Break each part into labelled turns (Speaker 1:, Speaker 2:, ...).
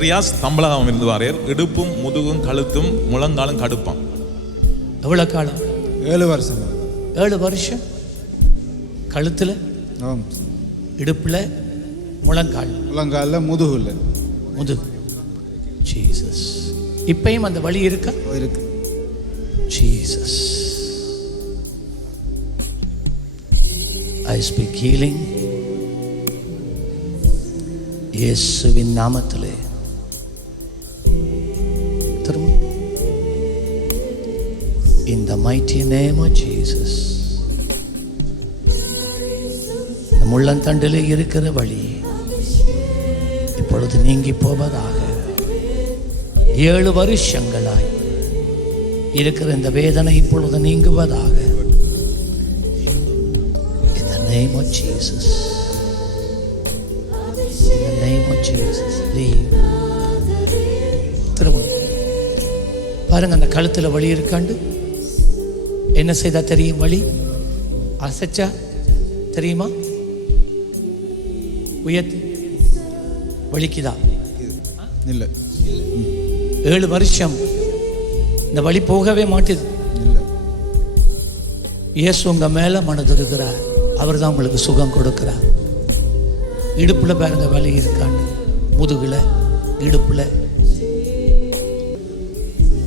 Speaker 1: ரியாஸ் தம்பலகம் இருந்து வாரேர் இடுப்பும் முதுகும் கழுத்தும் முழங்காலும் கடுப்பான்.
Speaker 2: எவ்வளோ காலம்?
Speaker 3: ஏழு வருஷம்.
Speaker 2: ஏழு வருஷம்? கழுத்தில்?
Speaker 3: ஆம்.
Speaker 2: இடுப்பில்? முழங்கால்?
Speaker 3: முழங்காலில் முதுகுல
Speaker 2: முதுகு. ஜீசஸ். இப்பயும் அந்த வலி இருக்கா?
Speaker 3: இருக்கு.
Speaker 2: ஜீசஸ். ஐ ஸ்பீக் ஹீலிங் இயேசுவின் நாமத்திலே. In the mighty name of Jesus. முள்ளந்தண்டிலே இருக்கிற வழி இப்பொழுது நீங்கி போவதாக. ஏழு வருஷங்களாய் இருக்கிற இந்த வேதனை இப்பொழுது நீங்குவதாக. இந்த நேம் name of திரும்ப. பாருங்க அந்த கழுத்தில் வழி இருக்காண்டு. என்ன செய்தா தெரியும் வலி அசைச்சா தெரியுமா? உயர்த்தி வலிக்குதா?
Speaker 3: இல்லை.
Speaker 2: ஏழு வருஷம் இந்த வழி போகவே மாட்டுது. இயேசு உங்க மேல மனதிருக்கிறார் அவர் தான் உங்களுக்கு சுகம் கொடுக்கிறார். இடுப்புல பாருங்க வலி இருக்காண்டு முதுகுல இடுப்புல.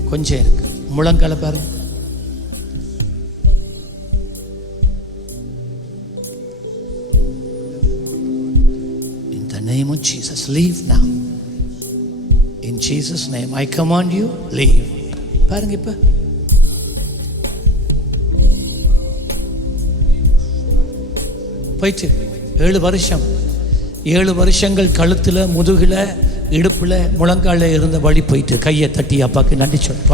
Speaker 2: கொஞ்சம் இருக்கு. முழங்கால பாருங்க. Name of Jesus, leave now. In Jesus' name, I command you, leave. பாருங்க இப்போ போயிட்டு ஏழு வருஷம் ஏழு வருஷங்கள் கழுத்தில் முதுகில் இடுப்பில் முழங்காலில் இருந்த வழி போயிட்டு கையை தட்டி அப்பாக்கு நன்றி சொல்